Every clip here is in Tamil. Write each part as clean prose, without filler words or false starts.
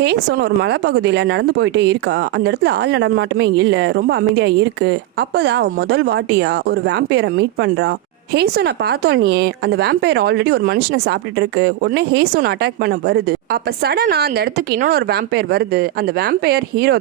ஹேசோன்னு ஒரு மலைப்பகுதியில் நடந்து போயிட்டே இருக்கா. அந்த இடத்துல ஆள் நடமாட்டமே இல்லை, ரொம்ப அமைதியாக இருக்கு. அப்போதான் அவன் முதல் வாட்டியாக ஒரு வேம்பையரை மீட் பண்ணுறா. ஹேசோனை பார்த்தோன்னே அந்த வேம்பையர் ஆல்ரெடி ஒரு மனுஷனை சாப்பிட்டுட்டு இருக்கு. உடனே ஹேசோனை அட்டாக் பண்ண வருது. அப்போ சடனாக அந்த இடத்துக்கு இன்னொன்று ஒரு வேம்பையர் வருது. அந்த வேம்பையர் ஹீரோ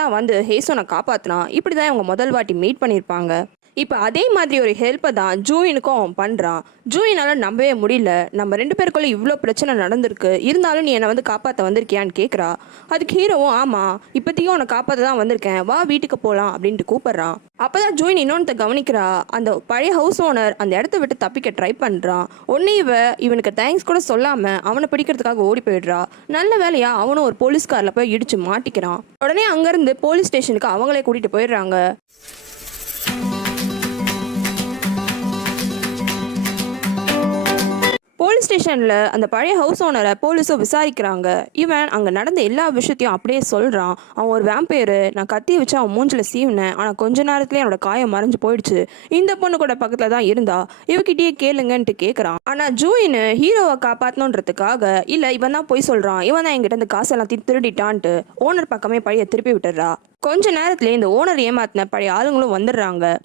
தான் வந்து ஹேசோனை காப்பாற்றினான். இப்படி தான் இவங்க முதல் வாட்டி மீட் பண்ணியிருப்பாங்க. இப்போ அதே மாதிரி ஒரு ஹெல்ப்பை தான் ஜூயினுக்கும் அவன் பண்ணுறான். ஜூயினால் நம்பவே முடியல, நம்ம ரெண்டு பேருக்குள்ளே இவ்வளோ பிரச்சனை நடந்திருக்கு, இருந்தாலும் நீ என்னை வந்து காப்பாற்ற வந்திருக்கியான்னு கேட்குறா. அதுக்கு ஹீரோவும் ஆமாம், இப்போதையும் உன்னை காப்பாற்ற தான் வந்திருக்கேன், வா வீட்டுக்கு போகலாம் அப்படின்ட்டு கூப்பிட்றான். அப்போ தான் ஜூயின் இன்னொன்று கவனிக்கிறா. அந்த பழைய ஹவுஸ் ஓனர் அந்த இடத்த விட்டு தப்பிக்க ட்ரை பண்ணுறான். ஒன்று இவனுக்கு தேங்க்ஸ் கூட சொல்லாமல் அவனை பிடிக்கிறதுக்காக ஓடி போயிடுறா. நல்ல வேலையா அவனும் ஒரு போலீஸ்காரில் போய் இடிச்சு மாட்டிக்கிறான். உடனே அங்கேருந்து போலீஸ் ஸ்டேஷனுக்கு அவங்களே கூட்டிகிட்டு போயிடுறாங்க. போலீஸ் ஸ்டேஷனில் அந்த பழைய ஹவுஸ் ஓனரை போலீஸும் விசாரிக்கிறாங்க. இவன் அங்கே நடந்த எல்லா விஷயத்தையும் அப்படியே சொல்கிறான். அவன் ஒரு வேம்பையரு, நான் கத்தியை வச்சு அவன் மூஞ்சில் சீவினேன், ஆனால் கொஞ்ச நேரத்துலேயே என்னோட காயம் மறைஞ்சு போயிடுச்சு, இந்த பொண்ணு கூட பக்கத்தில் தான் இருந்தா, இவகிட்டயே கேளுங்கன்ட்டு கேட்குறான். ஆனால் ஜூயின் ஹீரோவை காப்பாற்றணுன்றதுக்காக இல்லை, இவன் தான் போய் சொல்கிறான், இவன் தான் என்கிட்ட இந்த காசு எல்லாத்தையும் திருடிட்டான்ட்டு ஓனர் பக்கமே பழைய திருப்பி விட்டுடுறா. கொஞ்ச நேரத்துலேயே இந்த ஓனர் ஏமாத்தின பழைய ஆளுங்களும் வந்துடுறாங்க.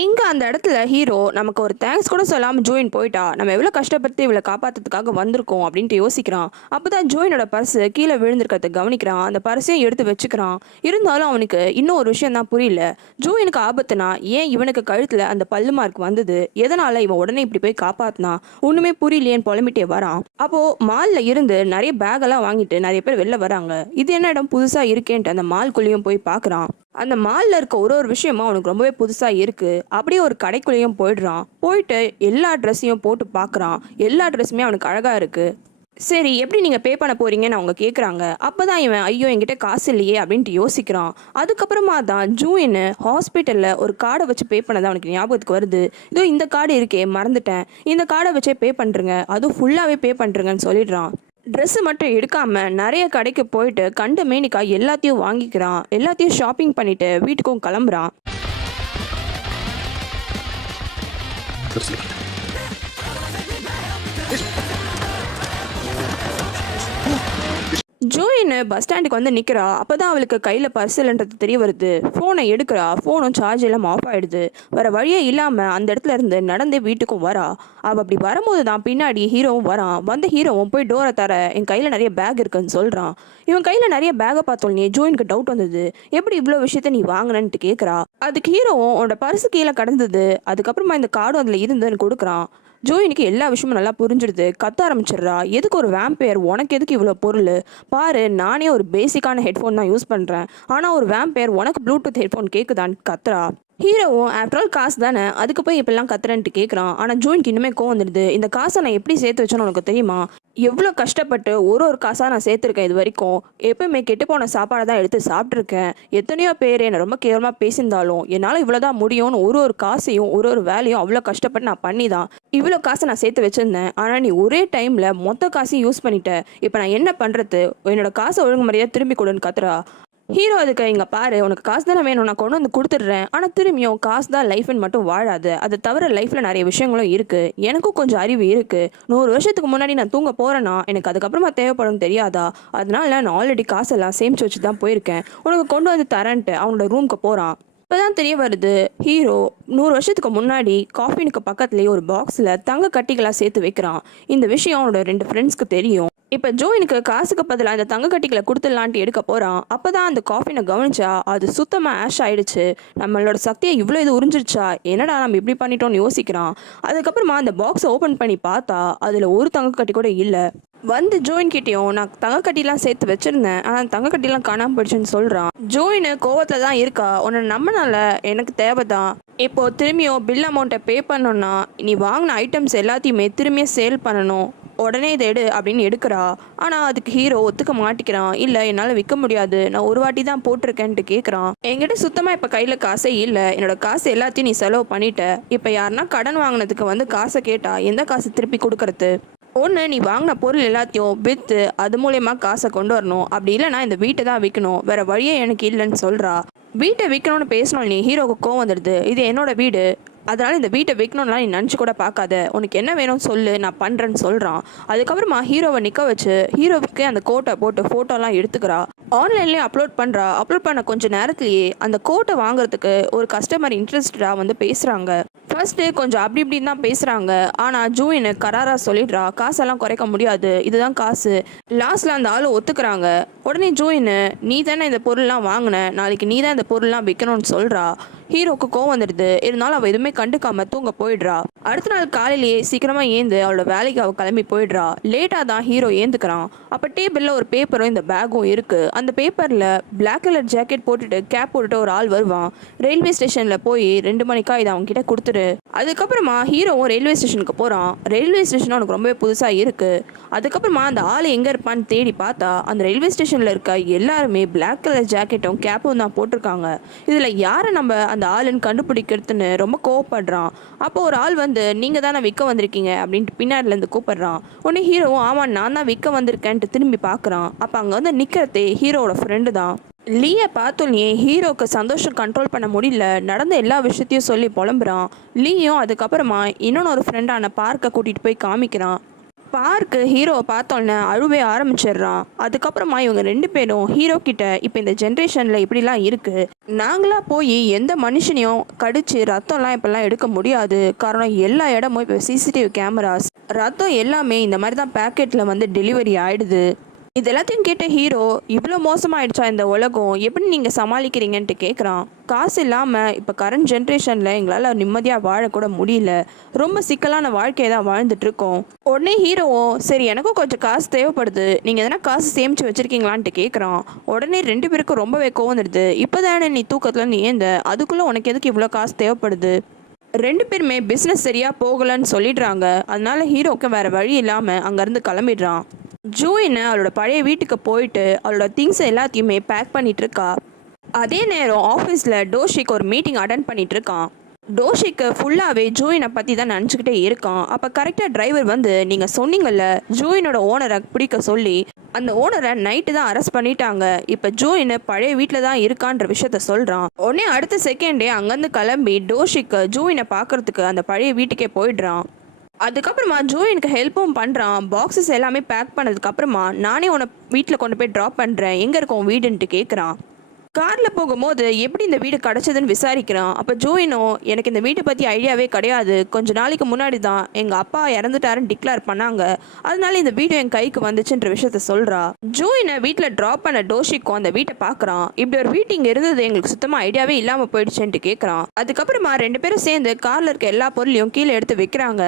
இங்கே அந்த இடத்துல ஹீரோ நமக்கு ஒரு தேங்க்ஸ் கூட சொல்லாமல் ஜூயின் போயிட்டா, நம்ம எவ்வளோ கஷ்டப்பட்டு இவளை காப்பாற்றுறதுக்காக வந்திருக்கோம் அப்படின்ட்டு யோசிக்கிறான். அப்போ தான் ஜூயினோட பர்ஸு கீழே விழுந்திருக்கிறத கவனிக்கிறான். அந்த பர்ஸையும் எடுத்து வச்சுக்கிறான். இருந்தாலும் அவனுக்கு இன்னும் ஒரு விஷயம் தான் புரியல. ஜூயினுக்கு ஆபத்துனா ஏன் இவனுக்கு கழுத்தில் அந்த பல்லு மார்க் வந்தது, எதனால் இவன் உடனே இப்படி போய் காப்பாற்றினா, ஒன்றுமே புரியலையேன்னு புலம்பிட்டே வரான். அப்போது மாலில் இருந்து நிறைய பேகெல்லாம் வாங்கிட்டு நிறைய பேர் வெளில வராங்க. இது என்ன இடம் புதுசாக இருக்கேன்ட்டு அந்த மால்குள்ளேயும் போய் பார்க்குறான். அந்த மாலில் இருக்க ஒரு விஷயமும் அவனுக்கு ரொம்பவே புதுசாக இருக்குது. அப்படியே ஒரு கடைக்குள்ளேயும் போயிட்டு எல்லா ட்ரெஸ்ஸையும் போட்டு பார்க்குறான். எல்லா ட்ரெஸ்ஸுமே அவனுக்கு அழகாக இருக்குது. சரி, எப்படி நீங்கள் பே பண்ண போகிறீங்கன்னு அவங்க கேட்குறாங்க. அப்போ தான் இவன் ஐயோ என்கிட்ட காசு இல்லையே அப்படின்ட்டு யோசிக்கிறான். அதுக்கப்புறமா தான் ஜூயின் ஹாஸ்பிட்டலில் ஒரு கார்டை வச்சு பே பண்ணது அவனுக்கு ஞாபகத்துக்கு வருது. இதோ இந்த கார்டு இருக்கே, மறந்துட்டேன், இந்த கார்டை வச்சே பே பண்ணுறேங்க, அதுவும் ஃபுல்லாகவே பே பண்ணுறேங்கன்னு சொல்லிடுறான். ட்ரெஸ்ஸு மட்டும் எடுக்காமல் நிறைய கடைக்கு போயிட்டு கண்ட மேனிக்கா எல்லாத்தையும் வாங்கிக்கிறான். எல்லாத்தையும் ஷாப்பிங் பண்ணிவிட்டு வீட்டுக்கும் கிளம்புறான். ஜூயின் பஸ் ஸ்டாண்டுக்கு வந்து நிற்கிறா. அப்போ தான் அவளுக்கு கையில் பர்ஸ் இல்லைன்றது தெரிய வருது. ஃபோனை எடுக்கிறா. ஃபோனும் சார்ஜ் எல்லாம் ஆஃப் ஆகிடுது. வேறு வழியே இல்லாமல் அந்த இடத்துல இருந்து நடந்தே வீட்டுக்கும் வரா. அவள் அப்படி வரும்போது தான் பின்னாடி ஹீரோவும் வரான். வந்த ஹீரோவும் போய் டோரை தர என் கையில் நிறைய பேக் இருக்குன்னு சொல்கிறான். இவன் கையில் நிறைய பேக்கை பார்த்தோன்னே ஜூயினுக்கு டவுட் வந்தது. எப்படி இவ்வளோ விஷயத்த நீ வாங்கினன்ட்டு கேட்குறா. அதுக்கு ஹீரோவும் உன்னோட பர்ஸு கீழே கடந்தது, அதுக்கப்புறமா இந்த கார்டும் அதில் இருந்துன்னு கொடுக்குறான். ஜூயினுக்கு எல்லா விஷயமும் நல்லா புரிஞ்சிடுது. கத்த ஆரம்பிச்சிடுறா. எதுக்கு ஒரு வேம்பையர், உனக்கு எதுக்கு இவ்வளோ பொருள் பாரு, நானே ஒரு பேசிக்கான ஹெட்ஃபோன் தான் யூஸ் பண்ணுறேன், ஆனால் ஒரு வேம்பையர் உனக்கு ப்ளூடூத் ஹெட்ஃபோன் கேட்குதான்னு கத்துறா. ஹீரோவும் ஆஃப்டர் ஆல் காசு தானே, அதுக்கு போய் இப்பெல்லாம் கத்துறேன்ட்டு கேட்குறான். ஆனால் ஜூயினுக்கு இன்னுமே கோவம் வந்துடுது. இந்த காசை நான் எப்படி சேர்த்து வச்சேன்னு உனக்கு தெரியுமா, எவ்வளோ கஷ்டப்பட்டு ஒரு காசாக நான் சேர்த்துருக்கேன். இது வரைக்கும் எப்பவுமே கெட்டு போன சாப்பாடை தான் எடுத்து சாப்பிட்ருக்கேன். எத்தனையோ பேர் என்னை ரொம்ப கேவலமாக பேசியிருந்தாலும் என்னால் இவ்வளோ தான் முடியும்னு ஒரு காசையும் ஒரு வேலையும் அவ்வளோ கஷ்டப்பட்டு நான் பண்ணி தான் இவ்வளோ காசை நான் சேர்த்து வச்சுருந்தேன். ஆனால் நீ ஒரே டைமில் மொத்த காசையும் யூஸ் பண்ணிட்டேன். இப்போ நான் என்ன பண்ணுறது, என்னோட காசை ஒழுங்கு முறையாக திரும்பி கொடுன்னு கத்துறா. ஹீரோ அதுக்கு இங்கே பாரு, உனக்கு காசு தானே வேணும், நான் கொண்டு வந்து கொடுத்துட்றேன், ஆனால் திரும்பியும் காசு தான் லைஃப்னு மட்டும் வாழாது. அது தவிர லைஃப்பில் நிறைய விஷயங்களும் இருக்குது, எனக்கும் கொஞ்சம் அறிவு இருக்குது. 100 வருஷத்துக்கு முன்னாடி நான் தூங்க போகிறேன்னா எனக்கு அதுக்கப்புறமா தேவைப்படும் தெரியாதா, அதனால நான் ஆல்ரெடி காசெல்லாம் சேமித்து வச்சு தான் போயிருக்கேன், உனக்கு கொண்டு வந்து தரேன்ட்டு அவனோட ரூமுக்கு போகிறான். இப்போ தான் தெரிய வருது, ஹீரோ 100 வருஷத்துக்கு முன்னாடி காஃபினுக்கு பக்கத்துலேயே ஒரு பாக்ஸில் தங்க கட்டிகளாக சேர்த்து வைக்கிறான். இந்த விஷயம் அவனோட 2 ஃப்ரெண்ட்ஸ்க்கு தெரியும். இப்போ ஜூயினுக்கு காசுக்கு பதிலாக அந்த தங்க கட்டிகளை கொடுத்துடலான்ட்டு எடுக்க போகிறான். அப்போ தான் அந்த காஃபினை கவனிச்சா அது சுத்தமாக ஆஷ் ஆகிடுச்சு. நம்மளோட சக்தியை இவ்வளோ இது உறிஞ்சிருச்சா, என்னடா நம்ம இப்படி பண்ணிட்டோன்னு யோசிக்கிறான். அதுக்கப்புறமா அந்த பாக்ஸை ஓப்பன் பண்ணி பார்த்தா அதில் ஒரு தங்க கட்டி கூட இல்லை. வந்து ஜோயின் கிட்டேயும் நான் தங்க கட்டிலாம் சேர்த்து வச்சுருந்தேன், ஆனால் தங்க கட்டிலாம் காணாமல் போயிடுச்சுன்னு சொல்கிறான். ஜோயின் கோவத்தில் தான் இருக்கா. உன்னை நம்பினால எனக்கு தேவை தான், இப்போது திரும்பியும் பில் அமௌண்ட்டை பே பண்ணோன்னா நீ வாங்கின ஐட்டம்ஸ் எல்லாத்தையுமே திரும்பியும் சேல் பண்ணணும், உடனே இதை எடு அப்படின்னு எடுக்கிறா. ஆனால் அதுக்கு ஹீரோ ஒத்துக்க மாட்டிக்கிறான். இல்லை, என்னால் விற்க முடியாது, நான் ஒரு வாட்டி தான் போட்டிருக்கேன்ட்டு கேட்குறான். என்கிட்ட சுத்தமாக இப்போ கையில் காசே இல்லை, என்னோட காசு எல்லாத்தையும் நீ செலவு பண்ணிட்ட, இப்போ யாருன்னா கடன் வாங்கினதுக்கு வந்து காசை கேட்டால் எந்த காசு திருப்பி கொடுக்கறது, ஒன்று நீ வாங்கின பொருள் எல்லாத்தையும் விற்று அது மூலயமா காசை கொண்டு வரணும், அப்படி இல்லைனா இந்த வீட்டை தான் விற்கணும், வேறு வழியே எனக்கு இல்லைன்னு சொல்கிறா. வீட்டை விற்கணும்னு பேசணும். நீ ஹீரோவுக்கு கோவம் வந்துடுது. இது என்னோட வீடு, அதனால் இந்த வீட்டை விற்கணும்லாம் நீ நினச்சி கூட பார்க்காத, உனக்கு என்ன வேணும்னு சொல்லு, நான் பண்ணுறேன்னு சொல்கிறான். அதுக்கப்புறமா ஹீரோவை நிற்க வச்சு ஹீரோவுக்கு அந்த கோட்டை போட்டு ஃபோட்டோலாம் எடுத்துக்கிறா. ஆன்லைன்லேயே அப்லோட் பண்ணுறா. அப்லோட் பண்ண கொஞ்சம் நேரத்துலேயே அந்த கோட்டை வாங்குறதுக்கு ஒரு கஸ்டமர் இன்ட்ரெஸ்டடாக வந்து பேசுகிறாங்க. ஃபர்ஸ்ட்டு கொஞ்சம் அப்படி இப்படின்னு தான் பேசுகிறாங்க. ஆனால் ஜூயின் கராராக சொல்லிடுறா, காசெல்லாம் குறைக்க முடியாது, இதுதான் காசு. லாஸ்ட்டில் அந்த ஆள் ஒத்துக்கிறாங்க. உடனே ஜூயின், நீ தானே இந்த பொருள்லாம் வாங்கின, நாளைக்கு நீ தான் இந்த பொருள்லாம் விற்கணும்னு சொல்கிறா. ஹீரோக்கு கோவம் வந்துடுது. இருந்தாலும் அவள் எதுவுமே கண்டுக்காம தூங்க போயிடுறா. அடுத்த நாள் காலையிலேயே சீக்கிரமாக ஏந்து அவளோட வேலைக்கு அவள் கிளம்பி போயிடுறா. லேட்டாக தான் ஹீரோ ஏந்துக்கிறான். அப்போ டேபிளில் ஒரு பேப்பரும் இந்த பேக்கும் இருக்குது. அந்த பேப்பரில் பிளாக் கலர் ஜாக்கெட் போட்டுட்டு கேப் போட்டுட்டு ஒரு ஆள் வருவான். ரயில்வே ஸ்டேஷனில் போய் 2 மணிக்கா இதை அவங்க கிட்ட கொடுத்துரு. அதுக்கப்புறமா ஹீரோவும் ரயில்வே ஸ்டேஷனுக்கு போகிறான். ரயில்வே ஸ்டேஷன் அவனுக்கு ரொம்பவே புதுசாக இருக்குது. அதுக்கப்புறமா அந்த ஆள் எங்கே இருப்பான்னு தேடி பார்த்தா அந்த ரயில்வே ஸ்டேஷனில் இருக்க எல்லாருமே பிளாக் கலர் ஜாக்கெட்டும் கேப்பும் தான் போட்டிருக்காங்க. இதில் யாரை நம்ம அந்த ஆளுன்னு கண்டுபிடிக்கிறதுன்னு ரொம்ப கோவப்படுறான். அப்போ ஒரு ஆள் வந்து, நீங்கள் தானே விற்க வந்திருக்கீங்க அப்படின்ட்டு பின்னாடிலேருந்து கூப்பிடுறான். உடனே ஹீரோவும், ஆமாம் நான் தான் விற்க வந்திருக்கேன்ட்டு திரும்பி பார்க்குறான். அப்போ அங்கே வந்து நிற்கிறதே ஹீரோவோட ஃப்ரெண்டு தான். லீயை பார்த்தோன்னே ஹீரோக்கு சந்தோஷம் கண்ட்ரோல் பண்ண முடியல. நடந்த எல்லா விஷயத்தையும் சொல்லி புலம்புறான். லீயும் அதுக்கப்புறமா இன்னொன்று ஃப்ரெண்டான பார்க்கை கூட்டிகிட்டு போய் காமிக்கிறான். பார்க்கு ஹீரோவை பார்த்தோன்னே அழுவே ஆரம்பிச்சிடுறான். அதுக்கப்புறமா இவங்க 2 பேரும் ஹீரோ கிட்ட, இப்போ இந்த ஜென்ரேஷனில் இப்படிலாம் இருக்குது, நாங்களாக போய் எந்த மனுஷனையும் கடிச்சு ரத்தம்லாம் இப்போல்லாம் எடுக்க முடியாது. காரணம் எல்லா இடமும் இப்போ சிசிடிவி கேமராஸ், ரத்தம் எல்லாமே இந்த மாதிரி தான் பேக்கெட்டில் வந்து டெலிவரி ஆகிடுது. இது எல்லாத்தையும் கேட்ட ஹீரோ, இவ்வளோ மோசமாயிடுச்சா இந்த உலகம், எப்படி நீங்கள் சமாளிக்கிறீங்கன்ட்டு கேட்குறான். காசு இல்லாமல் இப்போ கரண்ட் ஜென்ரேஷனில் எங்களால் நிம்மதியாக வாழக்கூட முடியல, ரொம்ப சிக்கலான வாழ்க்கையை தான் வாழ்ந்துட்டுருக்கோம். உடனே ஹீரோவும், சரி எனக்கும் கொஞ்சம் காசு தேவைப்படுது, நீங்கள் எதனா காசு சேமித்து வச்சுருக்கீங்களான்ட்டு கேட்குறான். உடனே 2 பேருக்கும் ரொம்பவே கோவந்துடுது. இப்போ தானே நீ தூக்கத்தில் நீ ஏந்த, அதுக்குள்ளே உனக்கு எதுக்கு இவ்வளோ காசு தேவைப்படுது? 2 பேருமே பிஸ்னஸ் சரியாக போகலன்னு சொல்லிடுறாங்க. அதனால ஹீரோவுக்கு வேறு வழி இல்லாமல் அங்கேருந்து கிளம்பிடுறான். ஜூயின் அவளோட பழைய வீட்டுக்கு போயிட்டு அவளோட திங்ஸ் எல்லாத்தையுமே பேக் பண்ணிட்டு இருக்கா. அதே நேரம் ஆஃபீஸில் டோஷிக்கு ஒரு மீட்டிங் அட்டென்ட் பண்ணிட்டு இருக்கான். டோஷிக்கு ஃபுல்லாகவே ஜூயினை பற்றி தான் நினச்சிக்கிட்டே இருக்கான். அப்போ கரெக்டாக டிரைவர் வந்து, நீங்கள் சொன்னீங்கல்ல ஜூயினோட ஓனரை பிடிக்க சொல்லி, அந்த ஓனரை நைட்டு தான் அரெஸ்ட் பண்ணிட்டாங்க, இப்போ ஜூயின் பழைய வீட்டில் தான் இருக்கான்ற விஷயத்த சொல்கிறான். உடனே அடுத்த செகண்டே அங்கேருந்து கிளம்பி டோஷிக்கு ஜூயினை பார்க்கறதுக்கு அந்த பழைய வீட்டுக்கே போயிடுறான். அதுக்கப்புறமா ஜூயினுக்கு ஹெல்ப்பும் பண்ணுறான். பாக்ஸஸ் எல்லாமே பேக் பண்ணதுக்கப்புறமா, நானே உன்னை வீட்டில் கொண்டு போய் ட்ராப் பண்ணுறேன், எங்கே இருக்கோம் வீடுன்ட்டு கேட்குறான். காரில் போகும்போது எப்படி இந்த வீடு கிடச்சதுன்னு விசாரிக்கிறான். அப்போ ஜூயினும், எனக்கு இந்த வீட்டை பற்றி ஐடியாவே கிடையாது, கொஞ்ச நாளைக்கு முன்னாடி தான் எங்கள் அப்பா இறந்துட்டாருன்னு டிக்ளேர் பண்ணாங்க, அதனால இந்த வீடு என் கைக்கு வந்துச்சுன்ற விஷயத்த சொல்கிறா. ஜூயினை வீட்டில் ட்ராப் பண்ண டோஷிக்கும் அந்த வீட்டை பார்க்குறான். இப்படி ஒரு வீட்டு இங்கே இருந்தது எங்களுக்கு சுத்தமாக ஐடியாவே இல்லாமல் போயிடுச்சுன்ட்டு கேட்குறான். அதுக்கப்புறமா 2 பேரும் சேர்ந்து காரில் இருக்க எல்லா பொருளையும் கீழே எடுத்து வைக்கிறாங்க.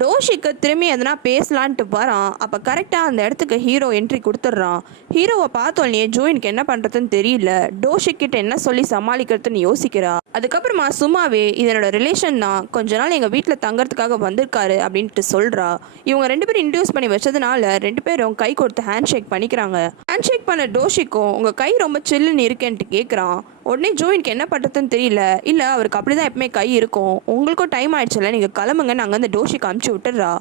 டோஷிக்கு திரும்பி எதனா பேசலான்ட்டு வரான். அப்போ கரெக்டாக அந்த இடத்துக்கு ஹீரோ என்ட்ரி கொடுத்துட்றான். ஹீரோவை பார்த்தோன்னே ஜூயினுக்கு என்ன பண்ணுறதுன்னு தெரியல. டோஷிக்கிட்ட என்ன சொல்லி சமாளிக்கிறதுன்னு யோசிக்கிறா. அதுக்கப்புறமா சும்மாவே, இதனோட ரிலேஷன் தான், கொஞ்ச நாள் எங்கள் வீட்டில் தங்கறதுக்காக வந்திருக்காரு அப்படின்ட்டு சொல்கிறா. இவங்க 2 பேரும் இன்ட்ரடியூஸ் பண்ணி வச்சதுனால 2 பேரும் கை கொடுத்து ஹேண்ட் ஷேக் பண்ணிக்கிறாங்க. ஹேண்ட் ஷேக் பண்ண டோஷிக்கும், உங்கள் கை ரொம்ப சில்லுன்னு இருக்கேன்ட்டு கேட்குறான். உடனே ஜூயினுக்கு என்ன பண்ணுறதுன்னு தெரியல. இல்லை அவருக்கு அப்படி தான் எப்பவுமே கை இருக்கும், உங்களுக்கும் டைம் ஆயிடுச்சுல, நீங்கள் கிளம்புங்கன்னு அங்கே அந்த டோஷிக்கு அமுச்சு விட்டுறா.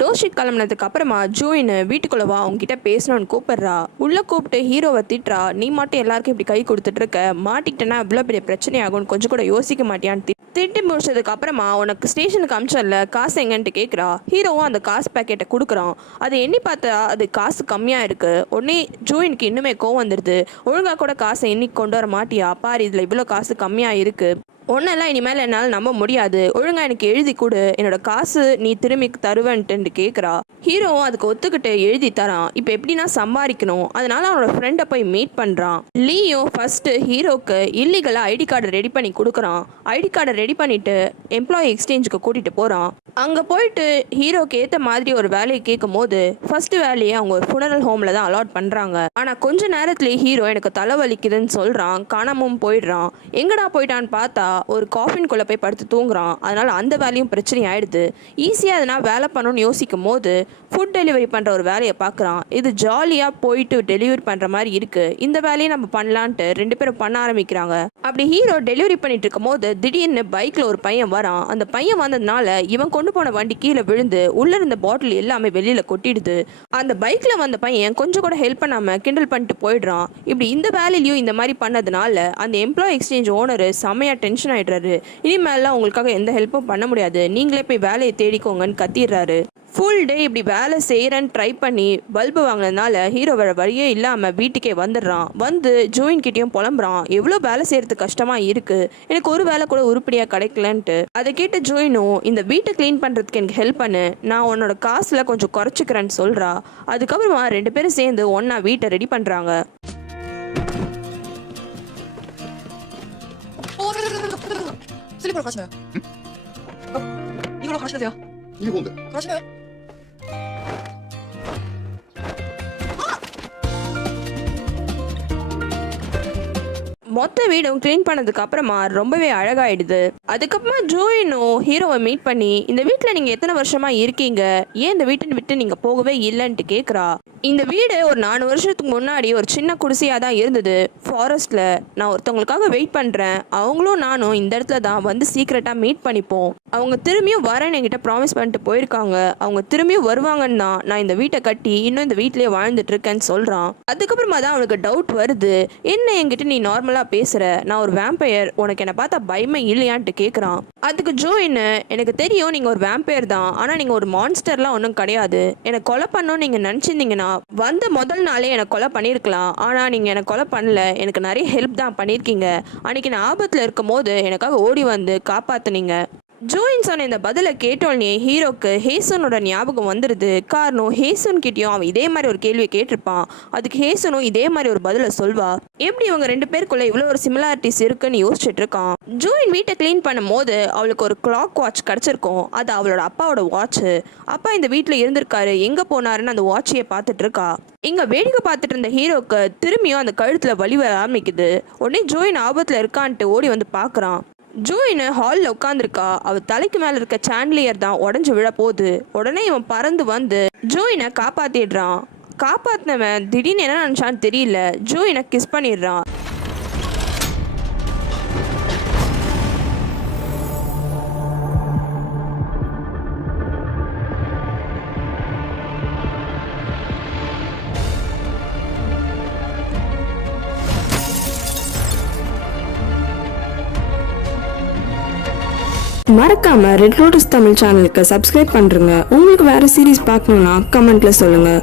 டோஷிக் கிளம்புனதுக்கு அப்புறமா ஜூயின் வீட்டுக்குள்ள வா, உங்ககிட்ட பேசணும்னு கூப்பிடுறா. உள்ளே கூப்பிட்டு ஹீரோவை திட்டுறா. நீ மட்டும் எல்லாருக்கும் இப்படி கை கொடுத்துட்டு இருக்க, மாட்டிக்கிட்டேன்னா இவ்வளோ பெரிய பிரச்சனை ஆகும்னு கொஞ்சம் கூட யோசிக்க மாட்டியான்னு திட்டி முடிச்சதுக்கு அப்புறமா, உனக்கு ஸ்டேஷனுக்கு அமிச்சல காசு எங்கன்ட்டு கேட்குறா. ஹீரோவும் அந்த காசு பேக்கெட்டை கொடுக்குறான். அது எண்ணி பார்த்தா அது காசு கம்மியாக இருக்குது. உடனே ஜூயினுக்கு இன்னுமே கோவம் வந்துடுது. ஒழுங்காக கூட காசை எண்ணி கொண்டு வர மாட்டியா, பாரு இதில் இவ்வளோ காசு கம்மியாக இருக்குது, ஒன்னெல்லாம் இனிமேல் என்னால் நம்ப முடியாது, ஒழுங்கா எனக்கு எழுதி கொடு, என்னோட காசு நீ திரும்பி தருவேன்ட்டு கேட்குறா. ஹீரோவும் அதுக்கு ஒத்துக்கிட்டு எழுதி தரான். இப்போ எப்படின்னா சம்பாதிக்கணும், அதனால அவனோட ஃப்ரெண்டை போய் மீட் பண்ணுறான். லீயும் ஃபர்ஸ்ட்டு ஹீரோக்கு இல்லீகலாக ஐடி கார்டை ரெடி பண்ணி கொடுக்குறான். ஐடி கார்டை ரெடி பண்ணிட்டு எம்ப்ளாயி எக்ஸ்சேஞ்சுக்கு கூட்டிகிட்டு போகிறான். அங்கே போயிட்டு ஹீரோக்கு ஏற்ற மாதிரி ஒரு வேலையை கேட்கும் போது ஃபர்ஸ்ட் வேலையை அவங்க ஒரு ஃபுனரல் ஹோமில் தான் அலாட் பண்ணுறாங்க. ஆனால் கொஞ்ச நேரத்துலேயே ஹீரோ எனக்கு தலைவலிக்குதுன்னு சொல்கிறான். காணாமல் போயிடுறான். எங்கடா போயிட்டான்னு பார்த்தா ஒரு காஃபின்குள்ளே போய் படுத்து தூங்குறான். அதனால் அந்த வேலையும் பிரச்சனை ஆகிடுது. ஈஸியாக அதனால் வேலை பண்ணணும்னு யோசிக்கும் போது ஃபுட் டெலிவரி பண்ணுற ஒரு வேலையை பார்க்குறான். இது ஜாலியாக போயிட்டு டெலிவரி பண்ணுற மாதிரி இருக்குது, இந்த வேலையை நம்ம பண்ணலான்ட்டு 2 பேரும் பண்ண ஆரம்பிக்கிறாங்க. அப்படி ஹீரோ டெலிவரி பண்ணிட்டு இருக்கும் போது திடீர்னு பைக்கில் ஒரு பையன் வரான். அந்த பையன் வந்ததுனால இவன் கொண்டு போன வண்டி கீழே விழுந்து உள்ளே இருந்த பாட்டில் எல்லாமே வெளியில் கொட்டிடுது. அந்த பைக்கில் வந்த பையன் கொஞ்சம் கூட ஹெல்ப் பண்ணாமல் கிண்டல் பண்ணிட்டு போயிடுறான். இப்படி இந்த வேலையிலையும் இந்த மாதிரி பண்ணதுனால அந்த எம்ப்ளாயி எக்ஸ்சேஞ்ச் ஓனர் செம்மையாக டென்ஷன் டென்ஷன் ஆயிடுறாரு. இனிமேலாம் உங்களுக்காக எந்த ஹெல்ப்பும் பண்ண முடியாது, நீங்களே போய் வேலையை தேடிக்கோங்கன்னு கத்திடுறாரு. ஃபுல் டே இப்படி வேலை செய்கிறேன்னு ட்ரை பண்ணி பல்பு வாங்கினதுனால ஹீரோ வேற வழியே இல்லாமல் வீட்டுக்கே வந்துடுறான். வந்து ஜோயின் கிட்டேயும் புலம்புறான், எவ்வளோ வேலை செய்யறது கஷ்டமாக இருக்குது, எனக்கு ஒரு வேலை கூட உருப்படியாக கிடைக்கலன்ட்டு. அதை கேட்ட ஜோயினும் இந்த வீட்டை க்ளீன் பண்ணுறதுக்கு எனக்கு ஹெல்ப் பண்ணு, நான் உன்னோட காசில் கொஞ்சம் குறைச்சிக்கிறேன்னு சொல்கிறா. அதுக்கப்புறமா 2 பேரும் சேர்ந்து ஒன்றா வீட்டை ரெடி பண்ணுறாங்க. 슬리퍼를 가시나요? 이걸로 가시면 돼요. 이게 뭔데? 가시나요? மொத்த வீடும் க்ளீன் பண்ணதுக்கு அப்புறமா ரொம்பவே அழகாயிடுது. அதுக்கப்புறமா ஜோயினும் ஹீரோவை மீட் பண்ணி இந்த வீட்டில் நீங்கள் எத்தனை வருஷமா இருக்கீங்க, ஏன் இந்த வீட்டை விட்டு நீங்கள் போகவே இல்லைன்ட்டு கேட்குறா. இந்த வீடு ஒரு 4 வருஷத்துக்கு முன்னாடி ஒரு சின்ன குடிசையாக தான் இருந்தது ஃபாரஸ்ட்டில். நான் ஒருத்தவங்களுக்காக வெயிட் பண்ணுறேன், அவங்களும் நானும் இந்த இடத்துல தான் வந்து சீக்கிரட்டாக மீட் பண்ணிப்போம். அவங்க திரும்பியும் வரேன்னு என்கிட்ட ப்ராமிஸ் பண்ணிட்டு போயிருக்காங்க, அவங்க திரும்பியும் வருவாங்கன்னு தான் நான் இந்த வீட்டை கட்டி இன்னும் இந்த வீட்டிலேயே வாழ்ந்துட்டு இருக்கேன்னு சொல்கிறான். அதுக்கப்புறமா தான் அவனுக்கு டவுட் வருது, என்ன என்கிட்ட நீ நார்மலாக பேசுற, நான் ஒரு வேம்பயர், உனக்கு என்ன பார்த்தா பயமே இல்லையான்ட்டு கேட்குறான். அதுக்கு ஜோயின், எனக்கு தெரியும் நீங்க ஒரு வேம்பயர் தான், ஆனா நீங்க ஒரு மான்ஸ்டர்லாம் ஒன்றும் கிடையாது, எனக்கு கொலை பண்ணணும்னு நீங்க நினைச்சிருந்தீங்கன்னா வந்து முதல் நாளே எனக்கு கொலை பண்ணியிருக்கலாம், ஆனா நீங்க எனக்கு கொலை பண்ணல, எனக்கு நிறைய ஹெல்ப் தான் பண்ணியிருக்கீங்க, அன்னைக்கு நான் ஆபத்துல இருக்கும் போது எனக்காக ஓடி வந்து காப்பாத்துனீங்க. ஜோயின் சொன்ன இந்த பதிலை கேட்டோன்னே ஹீரோக்கு ஹேசனோட ஞாபகம் வந்துடுது. காரணம் ஹேசன் கிட்டேயும் அவன் இதே மாதிரி ஒரு கேள்வியை கேட்டிருப்பான். அதுக்கு ஹேசனும் இதே மாதிரி ஒரு பதிலை சொல்வா. எப்படி இவங்க 2 பேருக்குள்ள இவ்வளோ ஒரு சிமிலாரிட்டிஸ் இருக்குன்னு யோசிச்சுட்டு இருக்கான். ஜோயின் வீட்டை க்ளீன் பண்ணும் போது அவளுக்கு ஒரு கிளாக் வாட்ச் கிடச்சிருக்கும். அது அவளோட அப்பாவோட வாட்சு. அப்பா இந்த வீட்டில் இருந்திருக்காரு, எங்கே போனாருன்னு அந்த வாட்சையை பார்த்துட்டு இருக்கா. இங்கே வேடிக்கை பார்த்துட்டு இருந்த ஹீரோக்கு திரும்பியும் அந்த கழுத்தில் வலி வர ஆரம்பிக்குது. உடனே ஜோயின் ஆபத்தில் இருக்கான்ட்டு ஓடி வந்து பார்க்குறான். ஜோயின் ஹாலில் உட்காந்துருக்கா. அவள் தலைக்கு மேலே இருக்க சாண்ட்லியர் தான் உடஞ்சி விழ போகுது. உடனே இவன் பறந்து வந்து ஜோயினை காப்பாற்றிடுறான். காப்பாற்றினவன் திடீர்னு என்ன நினச்சான்னு தெரியல, ஜோயினை கிஸ் பண்ணிடுறான். மறக்காம ரெட் லோட்டஸ் தமிழ் சேனலுக்கு சப்ஸ்கிரைப் பண்ணுறங்க. உங்களுக்கு வேறு சீரீஸ் பார்க்கணுன்னா கமெண்ட்டில் சொல்லுங்கள்.